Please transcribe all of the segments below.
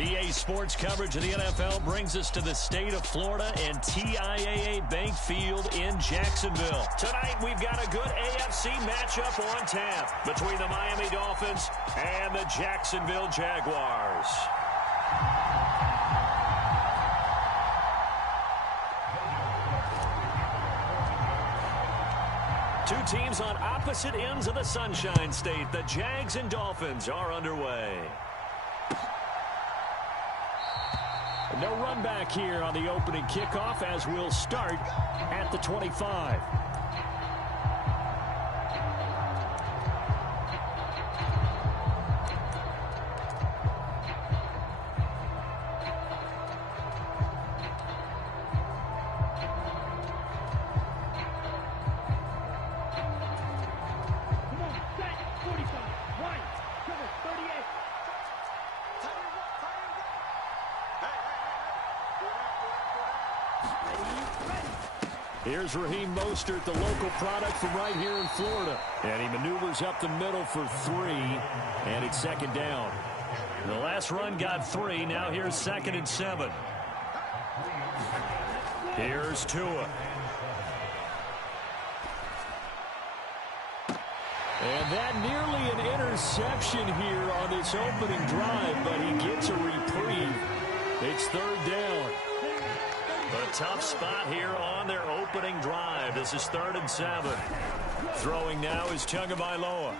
EA Sports coverage of the NFL brings us to the state of Florida and TIAA Bank Field in Jacksonville. Tonight, we've got a good AFC matchup on tap between the Miami Dolphins and the Jacksonville Jaguars. Two teams on opposite ends of the Sunshine State. The Jags and Dolphins are underway. No run back here on the opening kickoff as we'll start at the 25. Here's Raheem Mostert, the local product from right here in Florida. And he maneuvers up the middle for 3, and it's second down. The last run got 3. Now here's 2nd and 7. Here's Tua. And that nearly an interception here on this opening drive, but he gets a reprieve. It's 3rd down. A tough spot here on their opening drive. This is 3rd and 7. Throwing now is Tagovailoa.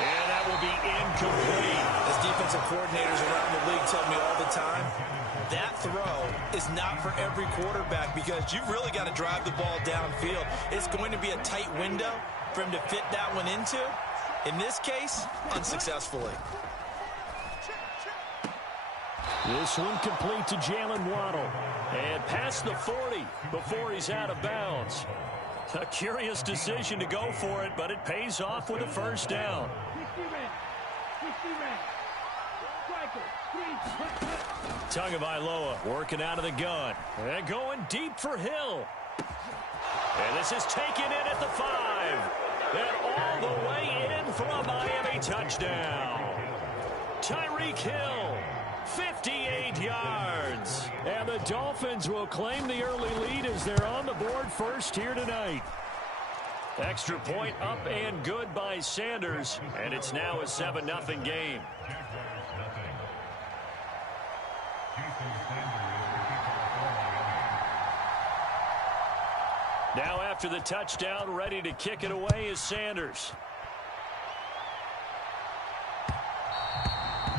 And that will be incomplete. As defensive coordinators around the league tell me all the time, that throw is not for every quarterback because you've really got to drive the ball downfield. It's going to be a tight window for him to fit that one into. In this case, unsuccessfully. This one complete to Jalen Waddle. And past the 40 before he's out of bounds. A curious decision to go for it, but it pays off with a 1st down. Tagovailoa working out of the gun. And going deep for Hill. And this is taken in at the 5. And all the way in for a Miami touchdown. Tyreek Hill. 58 yards. And the Dolphins will claim the early lead as they're on the board first here tonight. Extra point up and good by Sanders. And it's now a 7-0 game. Now after the touchdown, ready to kick it away is Sanders.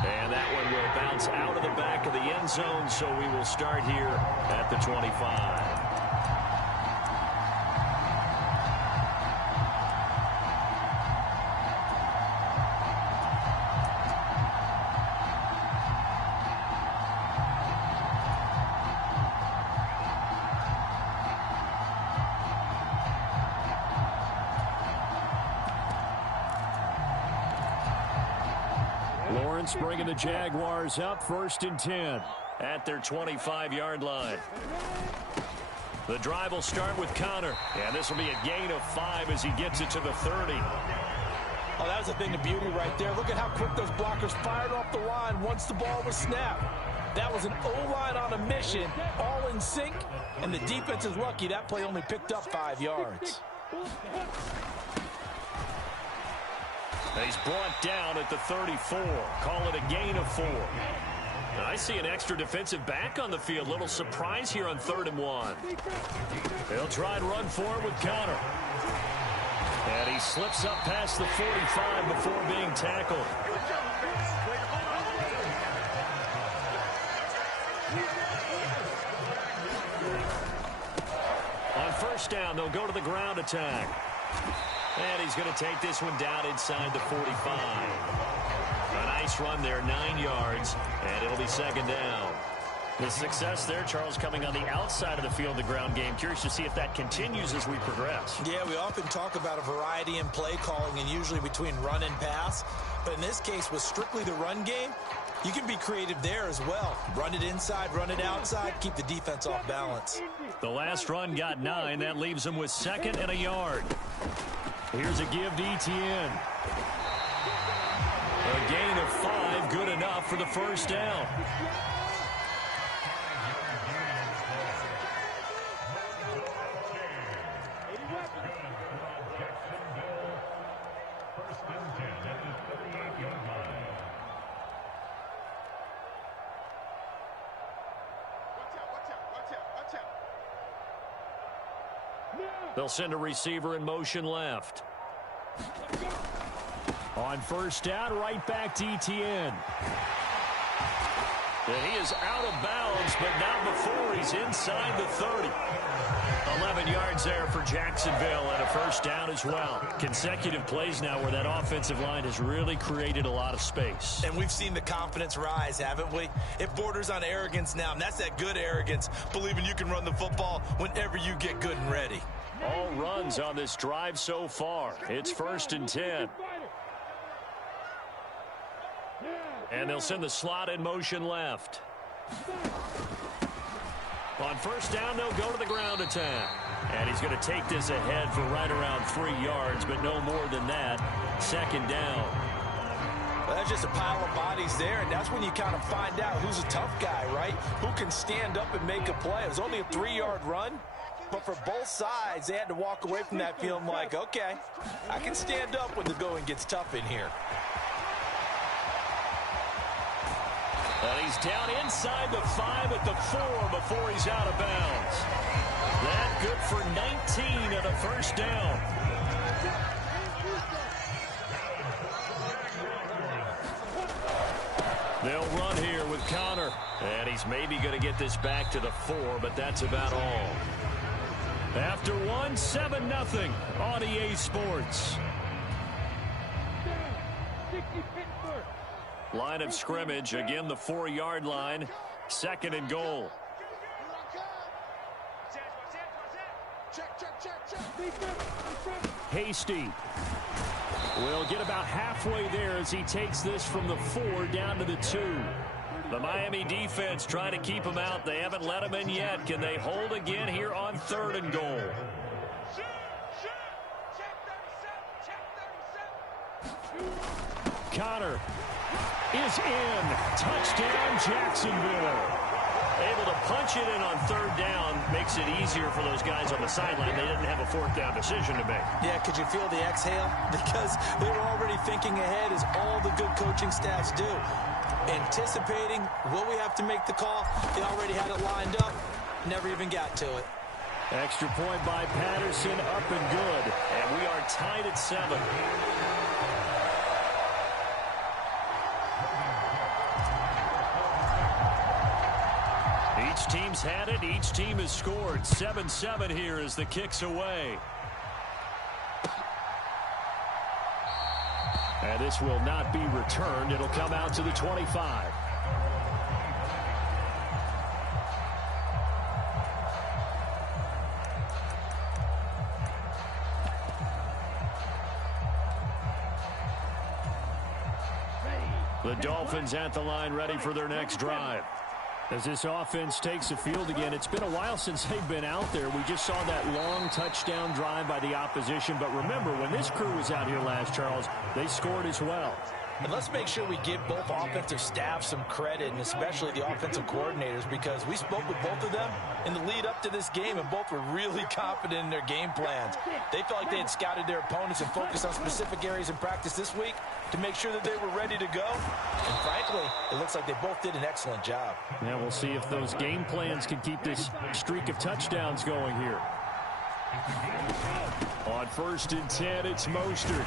And that one will bounce out of the back of the end zone, so we will start here at the 25. Bringing the Jaguars up 1st and 10 at their 25-yard line. The drive will start with Connor, and this will be a gain of 5 as he gets it to the 30. Oh, that was a thing of beauty right there. Look at how quick those blockers fired off the line once the ball was snapped. That was an O-line on a mission, all in sync, and the defense is lucky that play only picked up 5 yards. He's brought down at the 34. Call it a gain of 4. And I see an extra defensive back on the field. Little surprise here on 3rd and 1. They'll try and run forward with Connor. And he slips up past the 45 before being tackled. On 1st down, they'll go to the ground attack. And he's going to take this one down inside the 45. A nice run there, 9 yards, and it'll be 2nd down. The success there, Charles, coming on the outside of the field, the ground game. Curious to see if that continues as we progress. Yeah, we often talk about a variety in play calling and usually between run and pass. But in this case, with strictly the run game, you can be creative there as well. Run it inside, run it outside, keep the defense off balance. The last run got 9. That leaves them with 2nd and a yard. Here's a give to Etienne. A gain of 5, good enough off for the first down. They'll send a receiver in motion left. On first down, right back to Etienne. And he is out of bounds, but not before he's inside the 30. 11 yards there for Jacksonville and a first down as well. Consecutive plays now where that offensive line has really created a lot of space. And we've seen the confidence rise, haven't we? It borders on arrogance now, and that's that good arrogance, believing you can run the football whenever you get good and ready. All runs on this drive so far. It's 1st and 10. And they'll send the slot in motion left. On first down, they'll go to the ground attack. And he's going to take this ahead for right around 3 yards, but no more than that. 2nd down. Well, that's just a pile of bodies there, and that's when you kind of find out who's a tough guy, right? Who can stand up and make a play. It was only a 3-yard run. But for both sides, they had to walk away from that feeling like, okay, I can stand up when the going gets tough in here. And he's down inside the 5 at the 4 before he's out of bounds. That good for 19 and a first down. They'll run here with Connor. And he's maybe going to get this back to the 4, but that's about all. After 1, 7-0 on EA Sports. Line of scrimmage, again the 4-yard line, 2nd and goal. Hasty will get about halfway there as he takes this from the 4 down to the 2. The Miami defense trying to keep him out. They haven't let him in yet. Can they hold again here on 3rd and goal? Connor is in. Touchdown, Jacksonville. Able to punch it in on 3rd down. Makes it easier for those guys on the sideline. They didn't have a 4th down decision to make. Yeah, could you feel the exhale? Because they were already thinking ahead, as all the good coaching staffs do. Anticipating, will we have to make the call? They already had it lined up. Never even got to it. Extra point by Patterson, up and good. And we are tied at 7. Each team's had it. Each team has scored. 7-7 here as the kick's away. And this will not be returned. It'll come out to the 25. The Dolphins at the line ready for their next drive. As this offense takes the field again, it's been a while since they've been out there. We just saw that long touchdown drive by the opposition. But remember, when this crew was out here last, Charles, they scored as well. And let's make sure we give both offensive staffs some credit, and especially the offensive coordinators, because we spoke with both of them in the lead up to this game, and both were really confident in their game plans. They felt like they had scouted their opponents and focused on specific areas in practice this week to make sure that they were ready to go. And frankly, it looks like they both did an excellent job. Yeah, we'll see if those game plans can keep this streak of touchdowns going here. On 1st and 10, it's Mostert.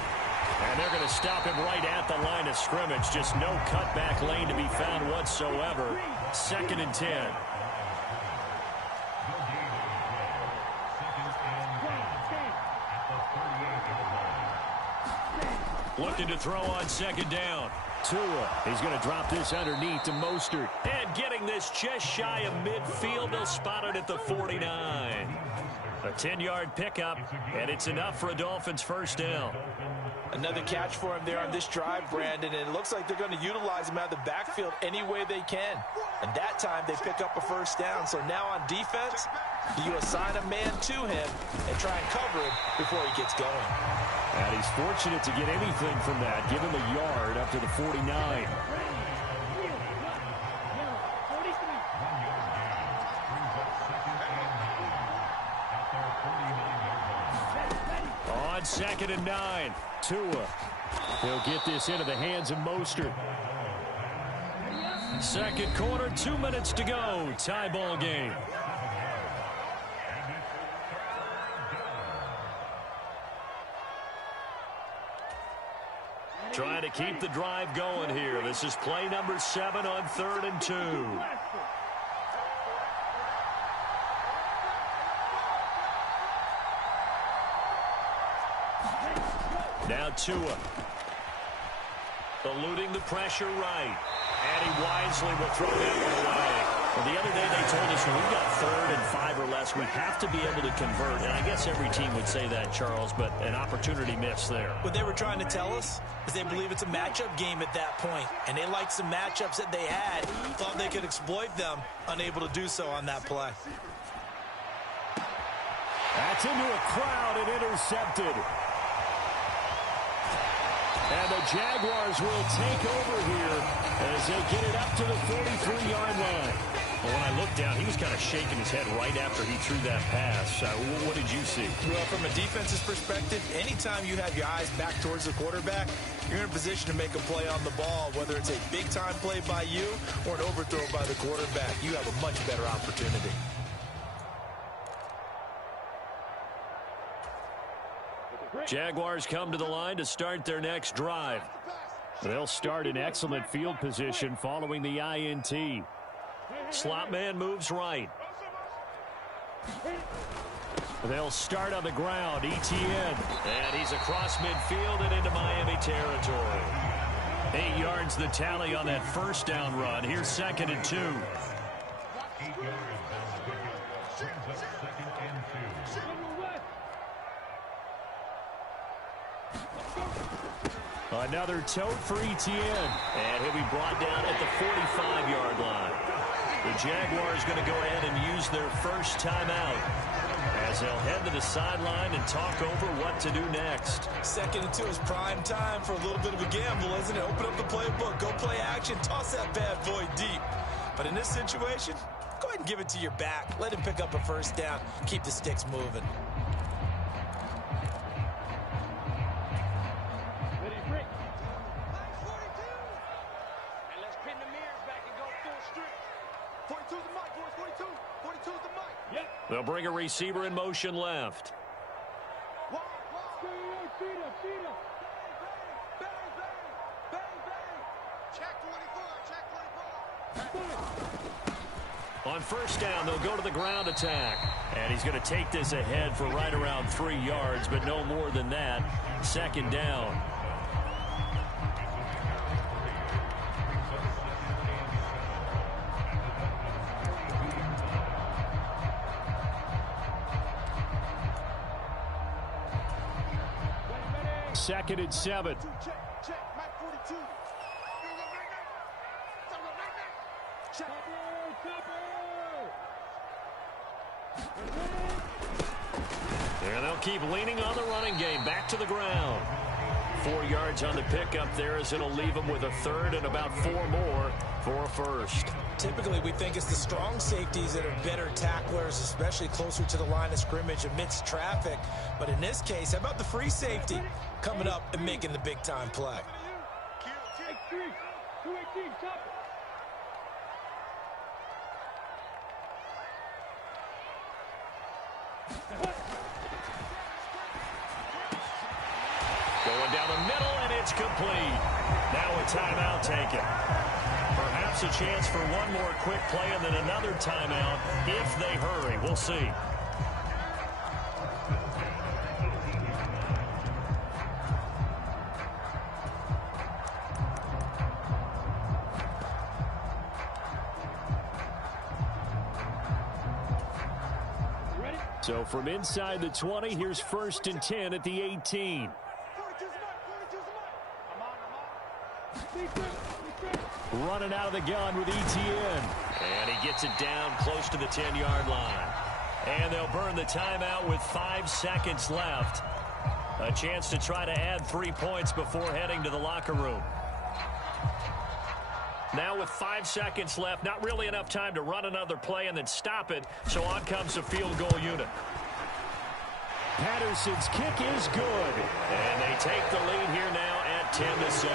And they're going to stop him right at the line of scrimmage. Just no cutback lane to be found whatsoever. 2nd and 10. Looking to throw on 2nd down. Tua, he's going to drop this underneath to Mostert. And getting this just shy of midfield. They'll spot it at the 49. A 10-yard pickup, and it's enough for a Dolphins first down. Another catch for him there on this drive, Brandon, and it looks like they're going to utilize him out of the backfield any way they can. And that time they pick up a first down. So now on defense, do you assign a man to him and try and cover him before he gets going? And he's fortunate to get anything from that, given the yard up to the 49. 2nd and 9. Tua. He'll get this into the hands of Mostert. Second quarter, 2 minutes to go. Tie ball game. Trying to keep the drive going here. This is play number 7 on 3rd and 2. Now Tua. Eluding the pressure right. And he wisely will throw that one away. Well, the other day they told us when we've got 3rd and 5 or less, we have to be able to convert. And I guess every team would say that, Charles, but an opportunity missed there. What they were trying to tell us is they believe it's a matchup game at that point. And they liked some matchups that they had. Thought they could exploit them. Unable to do so on that play. That's into a crowd and intercepted. And the Jaguars will take over here as they get it up to the 43-yard line. Well, when I looked down, he was kind of shaking his head right after he threw that pass. What did you see? Well, from a defense's perspective, anytime you have your eyes back towards the quarterback, you're in a position to make a play on the ball, whether it's a big-time play by you or an overthrow by the quarterback. You have a much better opportunity. Jaguars come to the line to start their next drive. They'll start in excellent field position following the INT. Slot man moves right. They'll start on the ground. ETN. And he's across midfield and into Miami territory. 8 yards the tally on that first down run. Here's 2nd and 2. Another tote for ETN. And he'll be brought down at the 45-yard line. The Jaguars going to go ahead and use their first timeout as they'll head to the sideline and talk over what to do next. 2nd and 2 is prime time for a little bit of a gamble, isn't it? Open up the playbook, go play action, toss that bad boy deep. But in this situation, go ahead and give it to your back. Let him pick up a first down. Keep the sticks moving. They'll bring a receiver in motion left. On first down, they'll go to the ground attack. And he's going to take this ahead for right around 3 yards, but no more than that. 2nd down. Second and 7. And they'll keep leaning on the running game. Back to the ground. 4 yards on the pickup there as it'll leave them with a 3rd and about 4 more for a first. Typically, we think it's the strong safeties that are better tacklers, especially closer to the line of scrimmage amidst traffic. But in this case, how about the free safety coming up and making the big-time play? Going down the middle, and it's complete. Now a timeout taken. Perhaps a chance for one more quick play and then another timeout if they hurry. We'll see. So from inside the 20, here's 1st and 10 at the 18. Running out of the gun with ETN. And he gets it down close to the 10-yard line. And they'll burn the timeout with 5 seconds left. A chance to try to add 3 points before heading to the locker room. Now with 5 seconds left, not really enough time to run another play and then stop it. So on comes the field goal unit. Patterson's kick is good. And they take the lead here now at 10-7.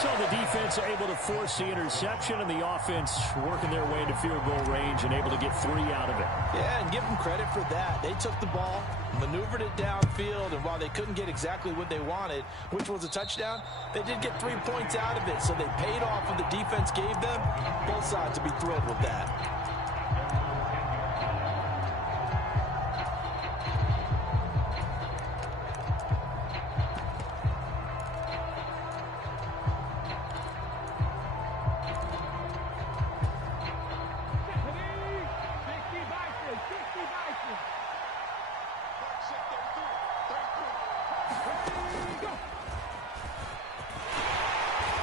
So the defense able to force the interception, and the offense working their way into field goal range and able to get 3 out of it. Yeah, and give them credit for that. They took the ball, maneuvered it downfield, and while they couldn't get exactly what they wanted, which was a touchdown, they did get 3 points out of it. So they paid off what the defense gave them. Both sides will be thrilled with that.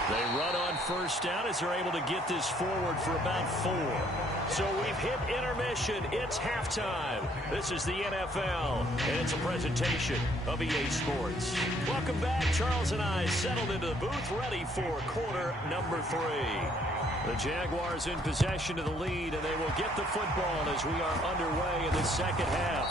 They run on first down as they're able to get this forward for about 4. So we've hit intermission. It's halftime. This is the NFL, and it's a presentation of EA Sports. Welcome back. Charles and I settled into the booth, ready for quarter number 3. The Jaguars in possession of the lead, and they will get the football as we are underway in the second half.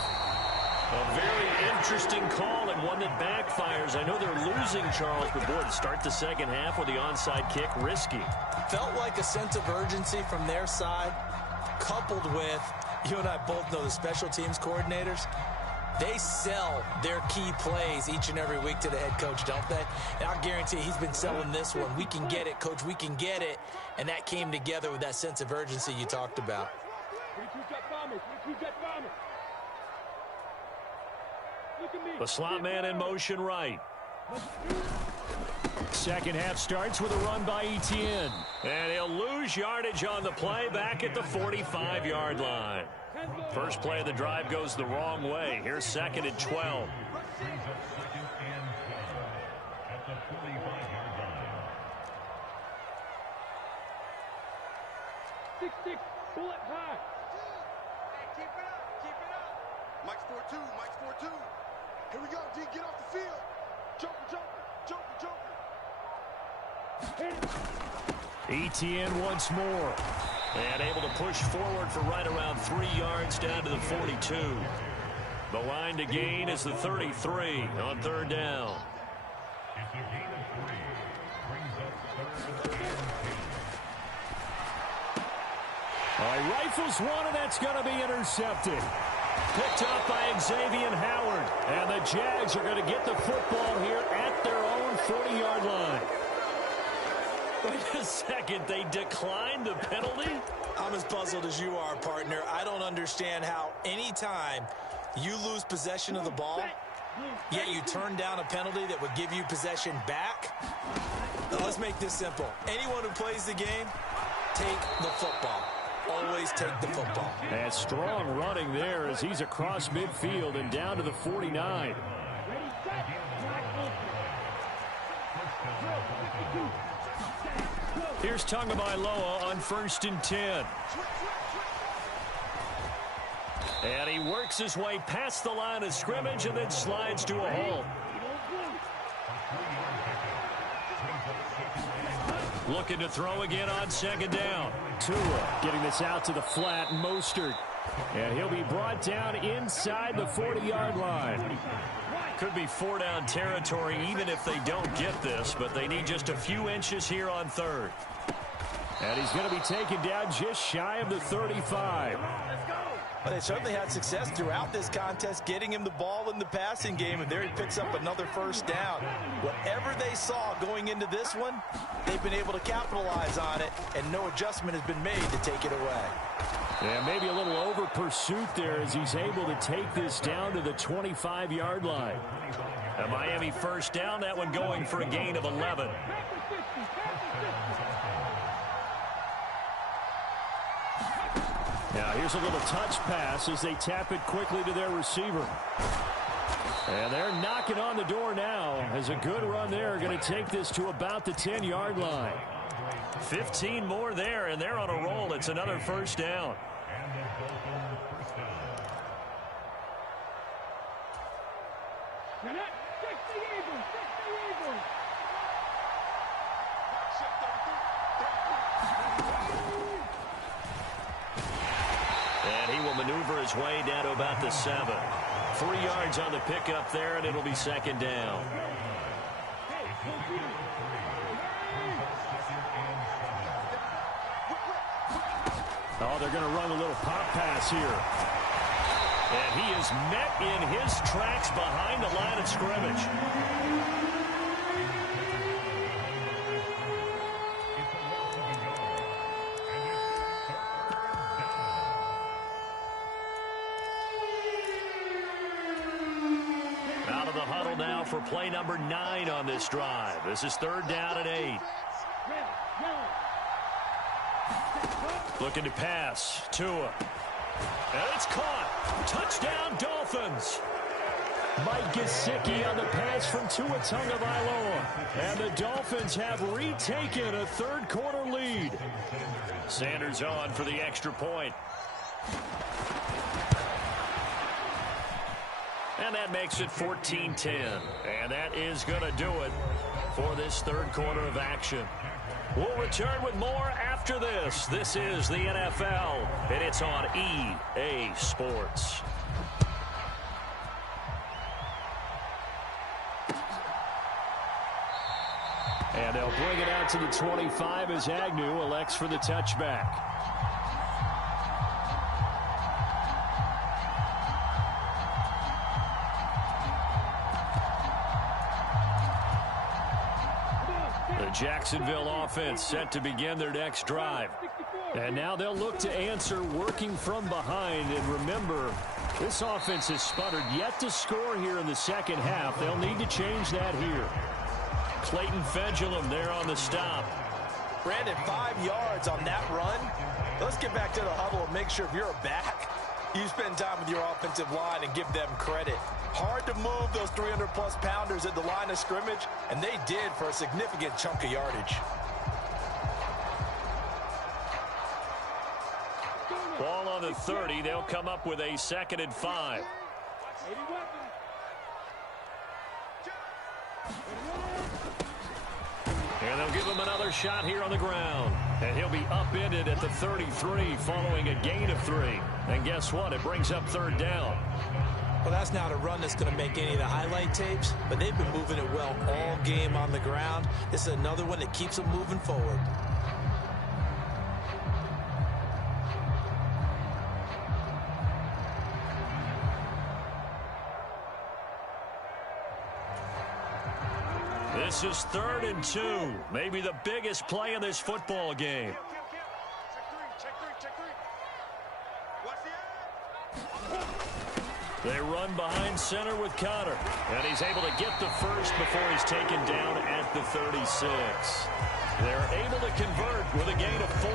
A very interesting call and one that backfires. I know they're losing, Charles, but boy, to start the second half with the onside kick, risky. Felt like a sense of urgency from their side, coupled with, you and I both know the special teams coordinators, they sell their key plays each and every week to the head coach, don't they? And I guarantee he's been selling this one. We can get it, coach, we can get it. And that came together with that sense of urgency you talked about. The slot man in motion right. Second half starts with a run by Etienne. And he'll lose yardage on the play back at the 45-yard line. First play of the drive goes the wrong way. Here's second and 12. Six, bullet high. Hey, keep it up. Mike's 4-2, Mike's 4-2. Here we go, D, get off the field. Joker. Etienne once more. And able to push forward for right around 3 yards down to the 42. The line to gain is the 33 on third down. All right, rifles one, and that's going to be intercepted. Picked up by Xavier Howard. And the Jags are going to get the football here at their own 40-yard line. Wait a second, they declined the penalty? I'm as puzzled as you are, partner. I don't understand how any time you lose possession of the ball, yet you turn down a penalty that would give you possession back. Now, let's make this simple. Anyone who plays the game, take the football. Always take the football. And strong running there as he's across midfield and down to the 49. Here's Tagovailoa on 1st and 10. And he works his way past the line of scrimmage and then slides to a halt. Looking to throw again on second down. Tua getting this out to the flat. Mostert. And he'll be brought down inside the 40-yard line. Could be 4-down territory even if they don't get this, but they need just a few inches here on third. And he's going to be taken down just shy of the 35. But they certainly had success throughout this contest, getting him the ball in the passing game, and there he picks up another first down. Whatever they saw going into this one, they've been able to capitalize on it, and no adjustment has been made to take it away. Yeah, maybe a little over pursuit there as he's able to take this down to the 25-yard line. A Miami first down, that one going for a gain of 11. Now here's a little touch pass as they tap it quickly to their receiver. And they're knocking on the door now as a good run there. Going to take this to about the 10-yard line. 15 more there, and they're on a roll. It's another first down. And he will maneuver his way down to about the 7. 3 yards on the pickup there, and it'll be second down. Oh, they're going to run a little pop pass here. And he is met in his tracks behind the line of scrimmage. Out of the huddle now for play number 9 on this drive. This is 3rd down and 8. Looking to pass. Tua. And it's caught. Touchdown, Dolphins. Mike Gesicki on the pass from Tua Tagovailoa. And the Dolphins have retaken a third-quarter lead. Sanders on for the extra point. And that makes it 14-10. And that is going to do it for this third quarter of action. We'll return with more after this. This is the NFL, and it's on EA Sports. And they'll bring it out to the 25 as Agnew elects for the touchback. The Jacksonville offense set to begin their next drive. And now they'll look to answer working from behind. And remember, this offense has sputtered yet to score here in the second half. They'll need to change that here. Clayton Fedulum there on the stop. Brandon, 5 yards on that run. Let's get back to the huddle and make sure if you're a back, you spend time with your offensive line and give them credit. Hard to move those 300-plus pounders at the line of scrimmage, and they did for a significant chunk of yardage. Ball on the 30. They'll come up with a 2nd and 5. And they'll give him another shot here on the ground. And he'll be upended at the 33 following a gain of 3. And guess what? It brings up 3rd down. Well, that's not a run that's going to make any of the highlight tapes, but they've been moving it well all game on the ground. This is another one that keeps them moving forward. This is 3rd and 2. Maybe the biggest play in this football game. They run behind center with Connor. And he's able to get the first before he's taken down at the 36. They're able to convert with a gain of 4.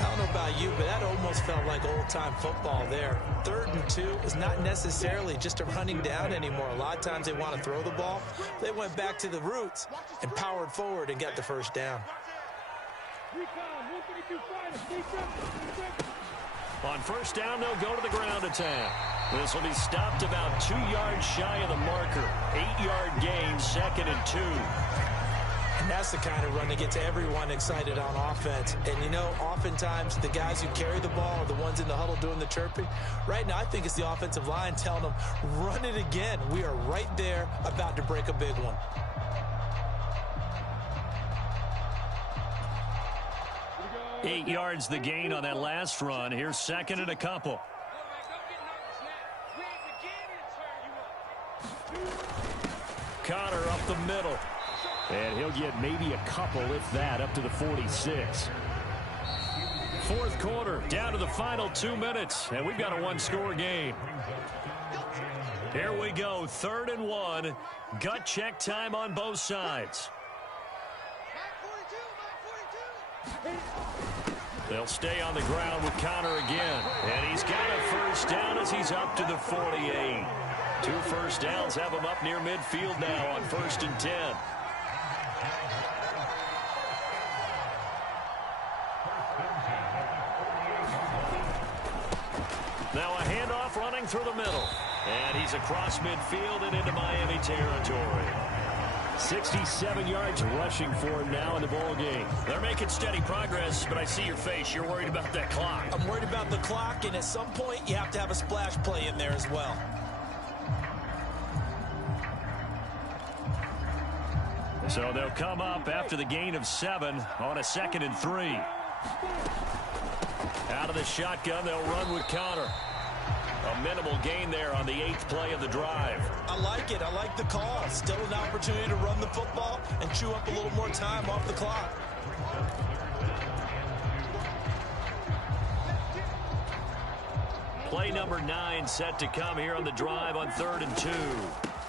I don't know about you, but that almost felt like old-time football there. 3rd and 2 is not necessarily just a running down anymore. A lot of times they want to throw the ball. They went back to the roots and powered forward and got the first down. On 1st down, they'll go to the ground attack. This will be stopped about 2 yards shy of the marker. 8-yard gain, 2nd and 2. And that's the kind of run that gets everyone excited on offense. And, you know, oftentimes the guys who carry the ball are the ones in the huddle doing the chirping. Right now, I think it's the offensive line telling them, run it again. We are right there about to break a big one. Eight yards the gain on that last run. Here's 2nd and a couple. Connor up the middle. And he'll get maybe a couple, if that, up to the 46. 4th quarter, down to the final 2 minutes, and we've got a 1-score game. Here we go, 3rd and 1. Gut check time on both sides. They'll stay on the ground with Connor again, and he's got a 1st down as he's up to the 48. 2 first downs have him up near midfield now on 1st and 10. Now a handoff running through the middle. And he's across midfield and into Miami territory. 67 yards rushing for him now in the ball game. They're making steady progress, but I see your face. You're worried about that clock. I'm worried about the clock, and at some point, you have to have a splash play in there as well. So they'll come up after the gain of 7 on a 2nd and 3. Out of the shotgun, they'll run with Connor. A minimal gain there on the 8th play of the drive. I like it. I like the call. Still an opportunity to run the football and chew up a little more time off the clock. Play number 9 set to come here on the drive on 3rd and 2.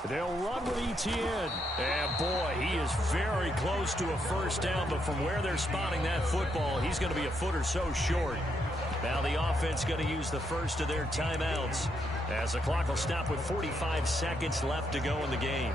They'll run with Etienne. And boy, he is very close to a first down, but from where they're spotting that football, he's going to be a foot or so short. Now the offense going to use the first of their timeouts as the clock will stop with 45 seconds left to go in the game.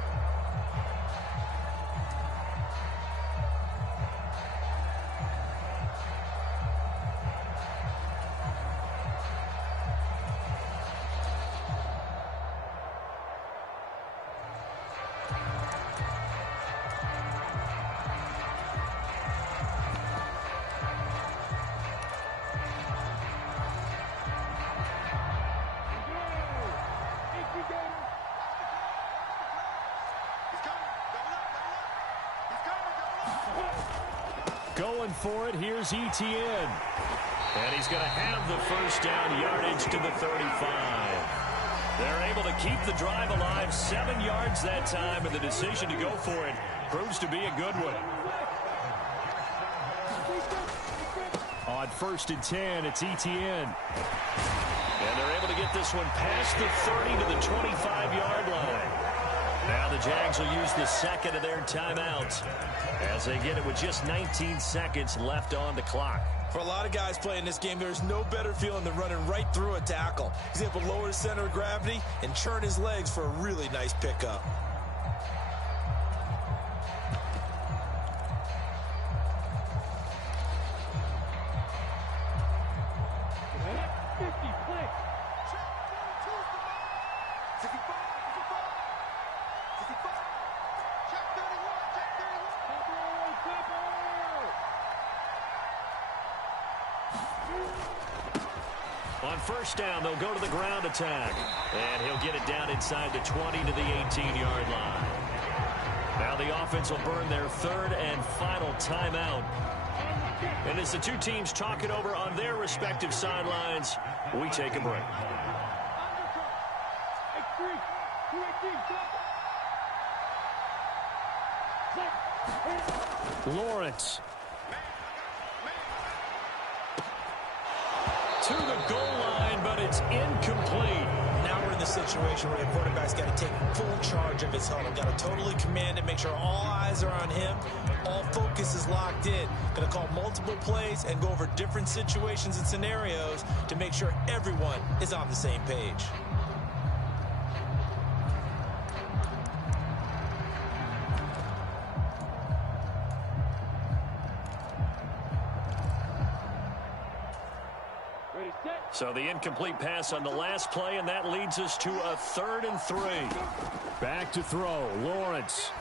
Going for it, here's Etienne. And he's going to have the first down, yardage to the 35. They're able to keep the drive alive, 7 yards that time, and the decision to go for it proves to be a good one. On 1st and 10, it's Etienne. And they're able to get this one past the 30 to the 25-yard line. Now the Jags will use the second of their timeouts as they get it with just 19 seconds left on the clock. For a lot of guys playing this game, there's no better feeling than running right through a tackle. He's able to lower his center of gravity and churn his legs for a really nice pickup. On first down, they'll go to the ground attack. And he'll get it down inside the 20 to the 18-yard line. Now the offense will burn their 3rd and final timeout. And as the two teams talk it over on their respective sidelines, we take a break. Lawrence. To the goal line, but it's incomplete. Now we're in the situation where the quarterback's got to take full charge of his huddle. Got to totally command it, make sure all eyes are on him. All focus is locked in. Going to call multiple plays and go over different situations and scenarios to make sure everyone is on the same page. So the incomplete pass on the last play, and that leads us to a 3rd and 3. Back to throw, Lawrence.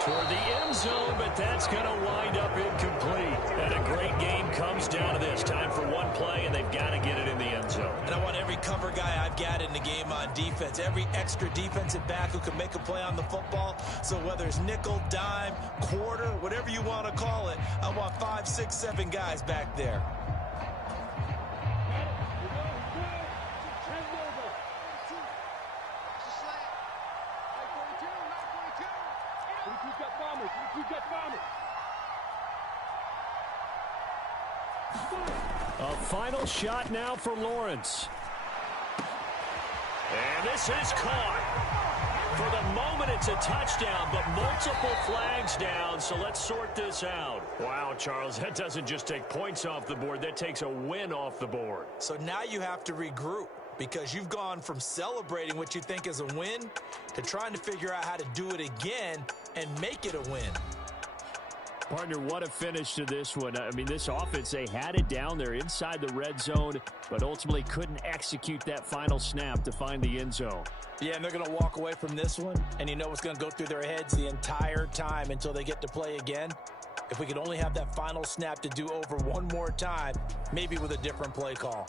Toward the end zone, but that's going to wind up incomplete. And a great game comes down to this. Time for one play, and they've got to get it in the end zone. And I want every cover guy I've got in the game on defense, every extra defensive back who can make a play on the football. So whether it's nickel, dime, quarter, whatever you want to call it, I want 5, 6, 7 guys back there. A final shot now for Lawrence. And this is caught. For the moment, it's a touchdown, but multiple flags down, so let's sort this out. Wow, Charles, that doesn't just take points off the board. That takes a win off the board. So now you have to regroup because you've gone from celebrating what you think is a win to trying to figure out how to do it again and make it a win. Partner, what a finish to this one. I mean, this offense, they had it down there inside the red zone, but ultimately couldn't execute that final snap to find the end zone. Yeah, and they're going to walk away from this one, and you know what's going to go through their heads the entire time until they get to play again? If we could only have that final snap to do over one more time, maybe with a different play call.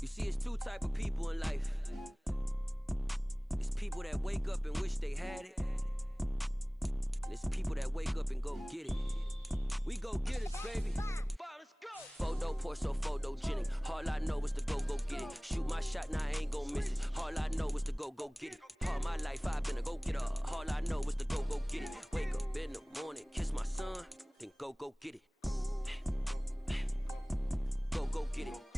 You see, it's two type of people in life. It's people that wake up and wish they had it. And it's people that wake up and go get it. We go get it, baby. Photo poor, so photogenic. All I know is to go get it. Shoot my shot, now I ain't gon' miss it. All I know is to go get it. All my life I've been a go-getter. All I know is to go get it. Wake up in the morning, kiss my son, then go get it. Go get it.